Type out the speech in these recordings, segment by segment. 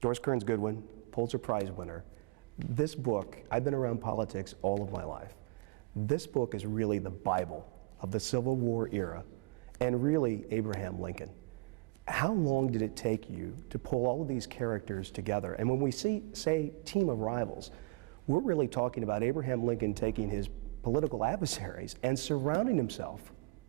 Doris Kearns Goodwin, Pulitzer Prize winner. This book, I've been around politics all of my life. This book is really the Bible of the Civil War era and really Abraham Lincoln. How long did it take you to pull all of these characters together? And when we say team of rivals, we're really talking about Abraham Lincoln taking his political adversaries and surrounding himself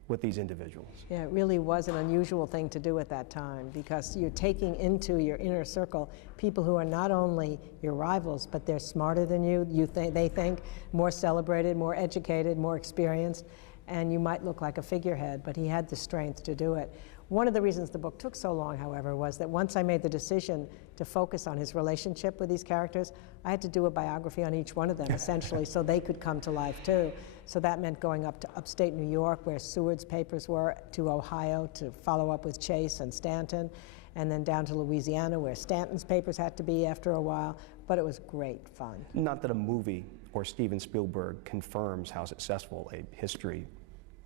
with these individuals. Yeah, it really was an unusual thing to do at that time, because you're taking into your inner circle people who are not only your rivals, but they're smarter than you. They think more celebrated, more educated, more experienced, and you might look like a figurehead, but he had the strength to do it. One of the reasons the book took so long, however, was that once I made the decision to focus on his relationship with these characters, I had to do a biography on each one of them, essentially, so they could come to life too. So that meant going up to upstate New York, where Seward's papers were, to Ohio to follow up with Chase and Stanton, and then down to Louisiana, where Stanton's papers had to be after a while, but it was great fun. Not that a movie or Steven Spielberg confirms how successful a history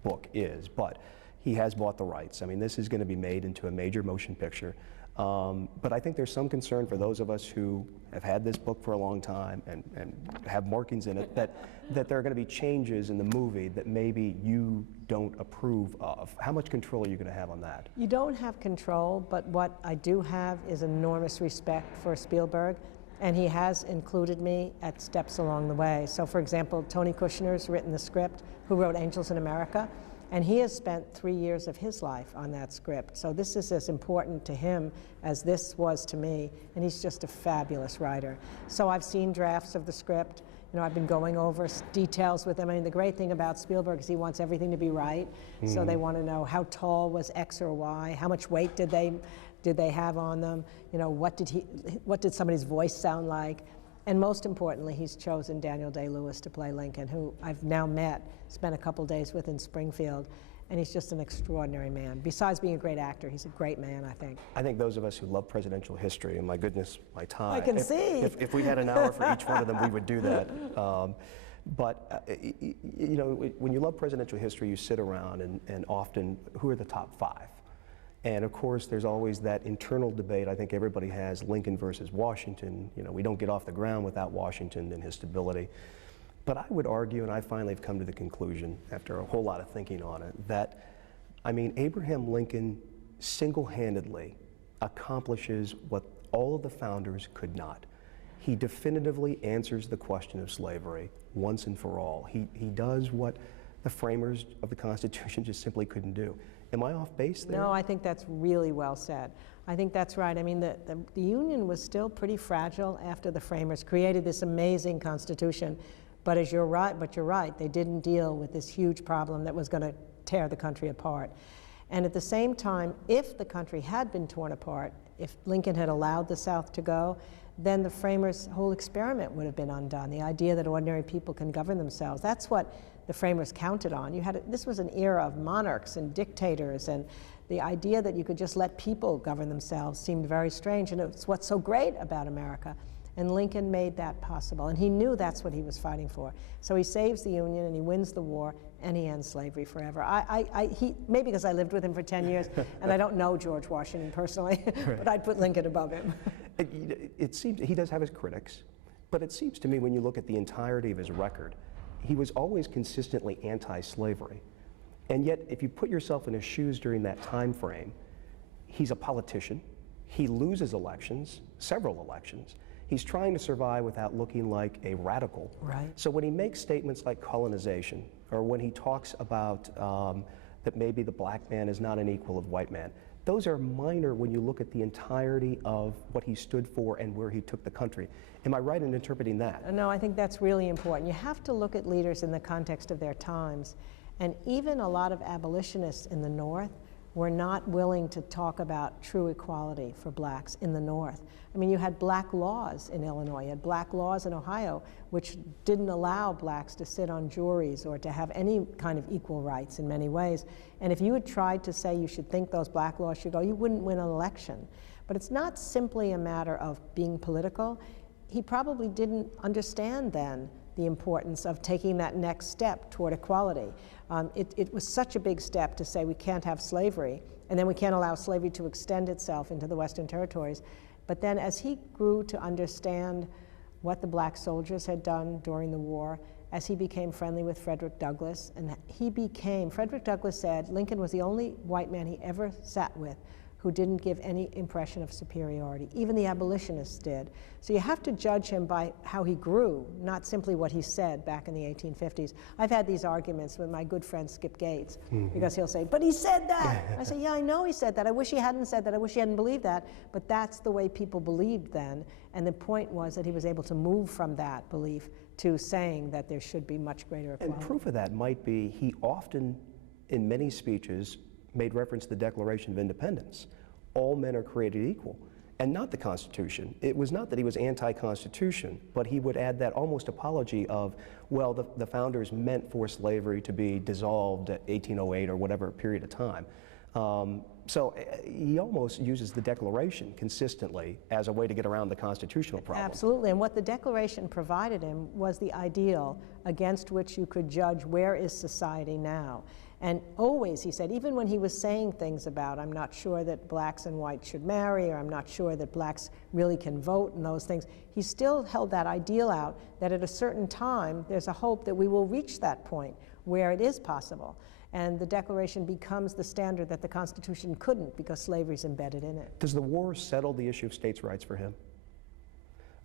book is, but he has bought the rights. I mean, this is going to be made into a major motion picture. But I think there's some concern for those of us who have had this book for a long time and have markings in it that there are going to be changes in the movie that maybe you don't approve of. How much control are you going to have on that? You don't have control, but what I do have is enormous respect for Spielberg, and he has included me at steps along the way. So, for example, Tony Kushner's written the script, who wrote Angels in America, and he has spent 3 years of his life on that script. So this is as important to him as this was to me, and he's just a fabulous writer. So I've seen drafts of the script. You know, I've been going over details with him. I mean, the great thing about Spielberg is he wants everything to be right. So they want to know how tall was X or Y, how much weight did they have on them, you know, what did somebody's voice sound like. And most importantly, he's chosen Daniel Day-Lewis to play Lincoln, who I've now met, spent a couple days with in Springfield, and he's just an extraordinary man. Besides being a great actor, he's a great man, I think. I think those of us who love presidential history, and my goodness, my time. I can see. If we had an hour for each one of them, we would do that. You know, when you love presidential history, you sit around and often, who are the top 5? And of course, there's always that internal debate I think everybody has, Lincoln versus Washington. You know, we don't get off the ground without Washington and his stability. But I would argue, and I finally have come to the conclusion after a whole lot of thinking on it, that, I mean, Abraham Lincoln single-handedly accomplishes what all of the founders could not. He definitively answers the question of slavery once and for all. He does what the framers of the Constitution just simply couldn't do. Am I off base there? No, I think that's really well said. I think that's right. I mean, the Union was still pretty fragile after the framers created this amazing Constitution, but you're right, they didn't deal with this huge problem that was going to tear the country apart. And at the same time, if the country had been torn apart, if Lincoln had allowed the South to go, then the framers' whole experiment would have been undone. The idea that ordinary people can govern themselves, that's what the framers counted on. This was an era of monarchs and dictators, and the idea that you could just let people govern themselves seemed very strange, and it's what's so great about America. And Lincoln made that possible, and he knew that's what he was fighting for. So he saves the Union, and he wins the war, and he ends slavery forever. Maybe because I lived with him for 10 years, and I don't know George Washington personally, but I'd put Lincoln above him. It seems he does have his critics, but it seems to me when you look at the entirety of his record, he was always consistently anti-slavery. And yet, if you put yourself in his shoes during that time frame, he's a politician. He loses elections, several elections. He's trying to survive without looking like a radical. Right. So when he makes statements like colonization, or when he talks about that maybe the black man is not an equal of white man, those are minor when you look at the entirety of what he stood for and where he took the country. Am I right in interpreting that? No, I think that's really important. You have to look at leaders in the context of their times. And even a lot of abolitionists in the North were not willing to talk about true equality for blacks in the North. I mean, you had black laws in Illinois, you had black laws in Ohio, which didn't allow blacks to sit on juries or to have any kind of equal rights in many ways. And if you had tried to say you should think those black laws should go, you wouldn't win an election. But it's not simply a matter of being political. He probably didn't understand then the importance of taking that next step toward equality. It was such a big step to say we can't have slavery, and then we can't allow slavery to extend itself into the Western territories. But then as he grew to understand what the black soldiers had done during the war, as he became friendly with Frederick Douglass, and Frederick Douglass said Lincoln was the only white man he ever sat with who didn't give any impression of superiority. Even the abolitionists did. So you have to judge him by how he grew, not simply what he said back in the 1850s. I've had these arguments with my good friend Skip Gates, because he'll say, but he said that. I say, yeah, I know he said that. I wish he hadn't said that. I wish he hadn't believed that. But that's the way people believed then. And the point was that he was able to move from that belief to saying that there should be much greater equality. And proof of that might be he often, in many speeches, made reference to the Declaration of Independence. All men are created equal, and not the Constitution. It was not that he was anti-Constitution, but he would add that almost apology of, well, the founders meant for slavery to be dissolved at 1808 or whatever period of time. So he almost uses the Declaration consistently as a way to get around the constitutional problem. Absolutely, and what the Declaration provided him was the ideal against which you could judge where is society now. And always, he said, even when he was saying things about, I'm not sure that blacks and whites should marry, or I'm not sure that blacks really can vote and those things, he still held that ideal out that at a certain time, there's a hope that we will reach that point where it is possible. And the Declaration becomes the standard that the Constitution couldn't because slavery is embedded in it. Does the war settle the issue of states' rights for him?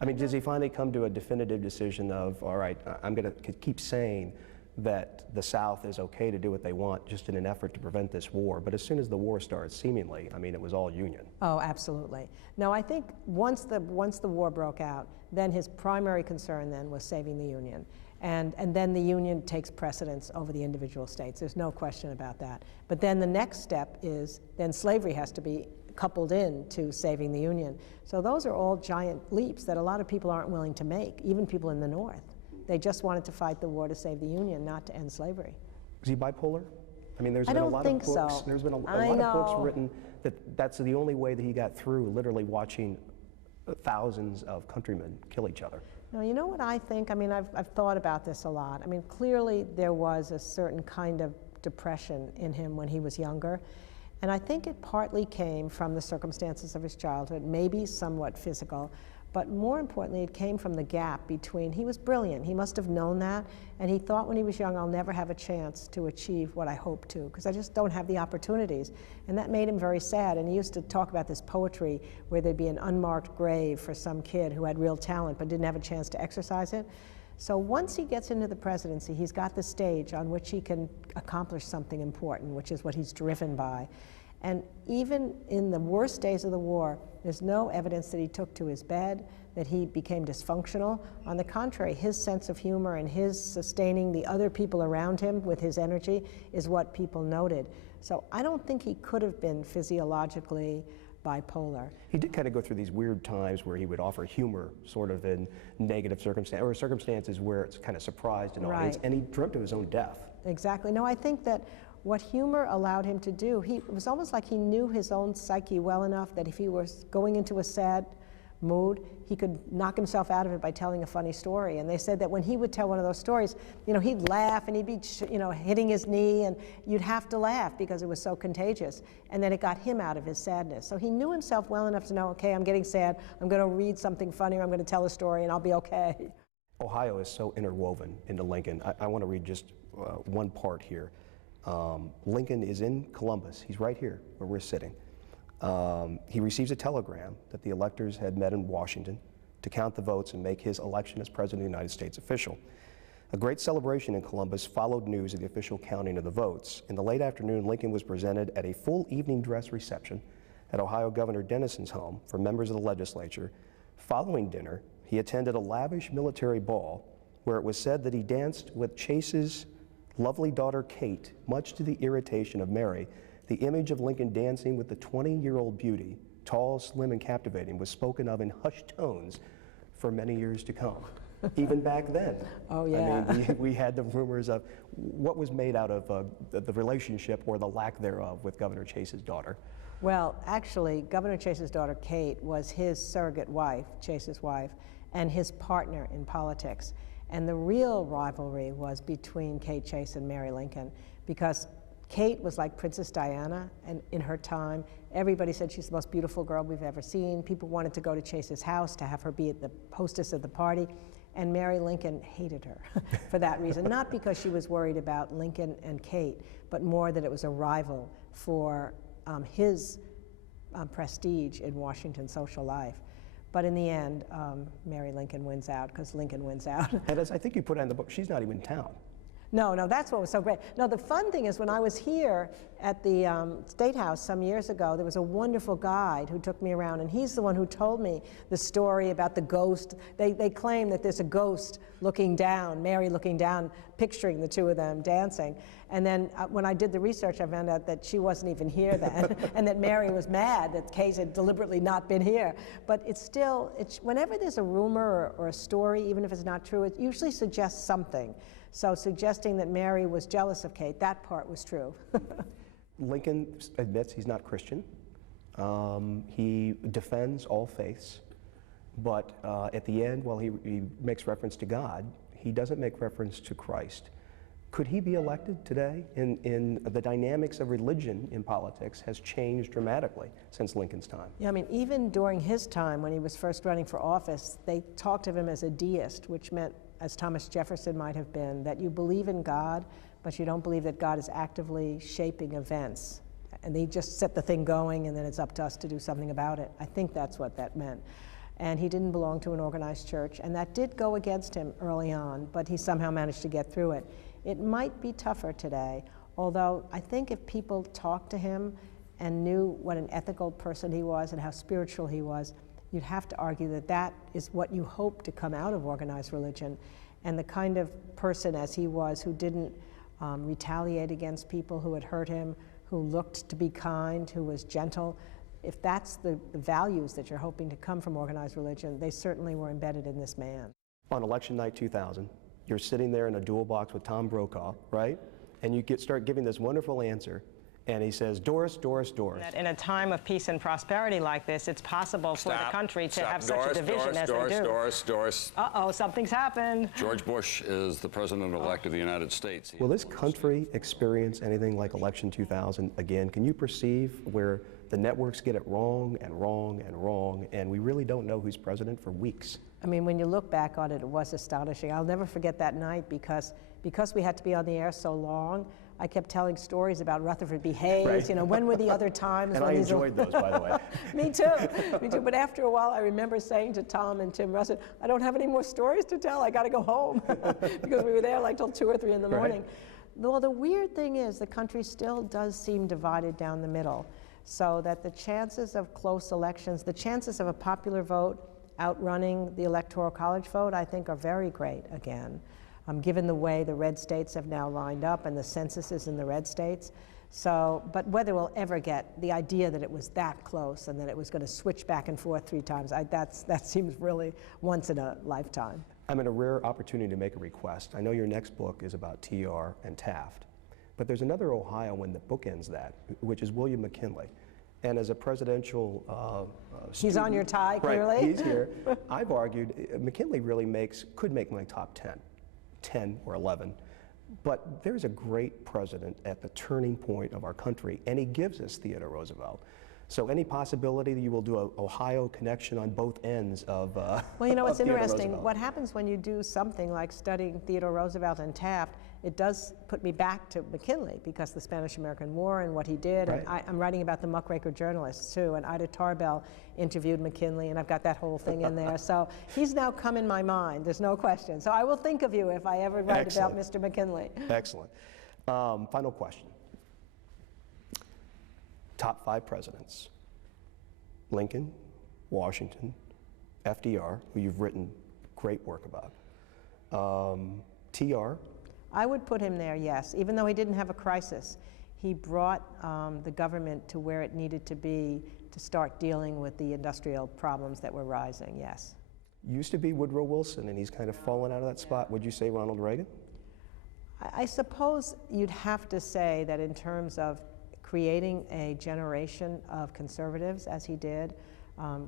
I mean, does he finally come to a definitive decision of, all right, I'm going to keep saying that the South is okay to do what they want just in an effort to prevent this war, but as soon as the war starts, seemingly, I mean, it was all Union. Oh, absolutely. No, I think once the war broke out, then his primary concern then was saving the Union. And then the Union takes precedence over the individual states. There's no question about that. But then the next step is then slavery has to be coupled in to saving the Union. So those are all giant leaps that a lot of people aren't willing to make, even people in the North. They just wanted to fight the war to save the Union, not to end slavery. Was he bipolar? I mean, there's been a lot of books. So. There's been a lot of books written that that's the only way that he got through, literally watching thousands of countrymen kill each other. No, you know what I think? I mean, I've thought about this a lot. I mean, clearly there was a certain kind of depression in him when he was younger. And I think it partly came from the circumstances of his childhood, maybe somewhat physical. But more importantly, it came from the gap between, he was brilliant, he must have known that, and he thought when he was young, I'll never have a chance to achieve what I hope to, because I just don't have the opportunities. And that made him very sad, and he used to talk about this poetry where there'd be an unmarked grave for some kid who had real talent but didn't have a chance to exercise it. So once he gets into the presidency, he's got the stage on which he can accomplish something important, which is what he's driven by. And even in the worst days of the war, there's no evidence that he took to his bed, that he became dysfunctional. On the contrary, his sense of humor and his sustaining the other people around him with his energy is what people noted. So I don't think he could have been physiologically bipolar. He did kind of go through these weird times where he would offer humor sort of in negative circumstances, or circumstances where it's kind of surprised an audience, and he dreamt of his own death. Exactly. No, I think that what humor allowed him to do, it was almost like he knew his own psyche well enough that if he was going into a sad mood, he could knock himself out of it by telling a funny story. And they said that when he would tell one of those stories, you know, he'd laugh and he'd be, you know, hitting his knee, and you'd have to laugh because it was so contagious. And then it got him out of his sadness. So he knew himself well enough to know, okay, I'm getting sad, I'm going to read something funny, or I'm going to tell a story, and I'll be okay. Ohio is so interwoven into Lincoln. I want to read just one part here. Lincoln is in Columbus. He's right here where we're sitting. He receives a telegram that the electors had met in Washington to count the votes and make his election as President of the United States official. A great celebration in Columbus followed news of the official counting of the votes. In the late afternoon, Lincoln was presented at a full evening dress reception at Ohio Governor Dennison's home for members of the legislature. Following dinner, he attended a lavish military ball where it was said that he danced with Chase's lovely daughter Kate, much to the irritation of Mary. The image of Lincoln dancing with the 20-year-old beauty, tall, slim, and captivating, was spoken of in hushed tones for many years to come. Even back then. Oh, yeah. I mean, we had the rumors of what was made out of the relationship or the lack thereof with Governor Chase's daughter. Well, actually, Governor Chase's daughter Kate was his surrogate wife, Chase's wife, and his partner in politics. And the real rivalry was between Kate Chase and Mary Lincoln, because Kate was like Princess Diana, and in her time, everybody said she's the most beautiful girl we've ever seen. People wanted to go to Chase's house to have her be at the hostess of the party, and Mary Lincoln hated her for that reason. Not because she was worried about Lincoln and Kate, but more that it was a rival for his prestige in Washington social life. But in the end, Mary Lincoln wins out, because Lincoln wins out. And as I think you put out in the book, she's not even in town. No, that's what was so great. No, the fun thing is when I was here at the State House some years ago, there was a wonderful guide who took me around, and he's the one who told me the story about the ghost. They claim that there's a ghost looking down, Mary looking down, picturing the two of them dancing. And then when I did the research, I found out that she wasn't even here then, and that Mary was mad that Kate had deliberately not been here. But it's still, whenever there's a rumor or a story, even if it's not true, it usually suggests something. So suggesting that Mary was jealous of Kate, that part was true. Lincoln admits he's not Christian. He defends all faiths, but at the end, while he makes reference to God, he doesn't make reference to Christ. Could he be elected today? In the dynamics of religion in politics has changed dramatically since Lincoln's time. Yeah, I mean, even during his time when he was first running for office, they talked of him as a deist, which meant, as Thomas Jefferson might have been, that you believe in God, but you don't believe that God is actively shaping events. And they just set the thing going, and then it's up to us to do something about it. I think that's what that meant. And he didn't belong to an organized church, and that did go against him early on, but he somehow managed to get through it. It might be tougher today, although I think if people talked to him and knew what an ethical person he was and how spiritual he was, you'd have to argue that that is what you hope to come out of organized religion. And the kind of person as he was, who didn't retaliate against people who had hurt him, who looked to be kind, who was gentle, if that's the values that you're hoping to come from organized religion, they certainly were embedded in this man. On election night 2000, you're sitting there in a dual box with Tom Brokaw, right? And you start giving this wonderful answer, and he says, Doris, Doris, Doris. That in a time of peace and prosperity like this, it's possible for the country to have such a division as they do. Doris. Uh-oh, something's happened. George Bush is the president-elect of the United States. Will this country experience anything like election 2000 again? Can you perceive where the networks get it wrong and wrong and wrong, and we really don't know who's president for weeks? I mean, when you look back on it, it was astonishing. I'll never forget that night because we had to be on the air so long. I kept telling stories about Rutherford B. Hayes, right. You know, when were the other times? And I enjoyed those, by the way. Me too. But after a while, I remember saying to Tom and Tim Russell, I don't have any more stories to tell. I got to go home because we were there like till 2 or 3 in the morning. Well, the weird thing is the country still does seem divided down the middle, so that the chances of close elections, the chances of a popular vote outrunning the Electoral College vote, I think are very great again. Given the way the red states have now lined up and the census is in the red states. So, but whether we'll ever get the idea that it was that close and that it was going to switch back and forth 3 times, that seems really once in a lifetime. I'm in a rare opportunity to make a request. I know your next book is about TR and Taft, but there's another Ohioan that bookends that, which is William McKinley. And as a presidential He's on your tie, clearly. Right, he's here. I've argued McKinley really could make my top 10 or 11. But there's a great president at the turning point of our country, and he gives us Theodore Roosevelt. So any possibility that you will do an Ohio connection on both ends of Well, you know, it's interesting. Roosevelt. What happens when you do something like studying Theodore Roosevelt and Taft, it does put me back to McKinley because the Spanish-American War and what he did. Right. And I'm writing about the muckraker journalists, too. And Ida Tarbell interviewed McKinley, and I've got that whole thing in there. So he's now come in my mind. There's no question. So I will think of you if I ever write Excellent. about Mr. McKinley. Excellent. Final question. Top 5 presidents: Lincoln, Washington, FDR, who you've written great work about, TR. I would put him there, yes. Even though he didn't have a crisis, he brought the government to where it needed to be to start dealing with the industrial problems that were rising, yes. Used to be Woodrow Wilson, and he's kind of fallen out of that spot. Would you say Ronald Reagan? I suppose you'd have to say that in terms of creating a generation of conservatives, as he did,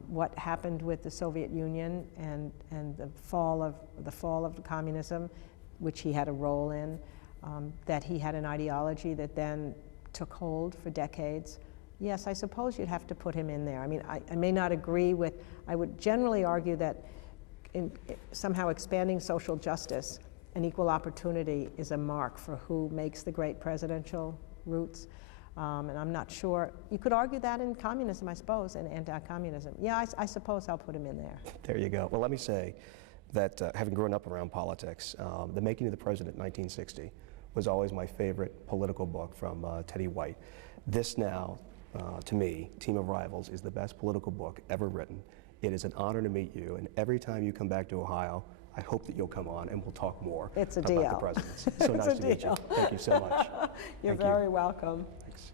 what happened with the Soviet Union and the fall of communism, which he had a role in, that he had an ideology that then took hold for decades, yes, I suppose you'd have to put him in there. I mean, I may not agree with, I would generally argue that somehow expanding social justice and equal opportunity is a mark for who makes the great presidential routes. And I'm not sure, you could argue that in communism, I suppose, and anti-communism. Yeah, I suppose I'll put him in there. There you go. Well, let me say that having grown up around politics, The Making of the President, 1960, was always my favorite political book from Teddy White. This now, to me, Team of Rivals, is the best political book ever written. It is an honor to meet you, and every time you come back to Ohio, I hope that you'll come on and we'll talk more about the presidency. So nice to meet you. Thank you so much. You're very welcome. Thanks.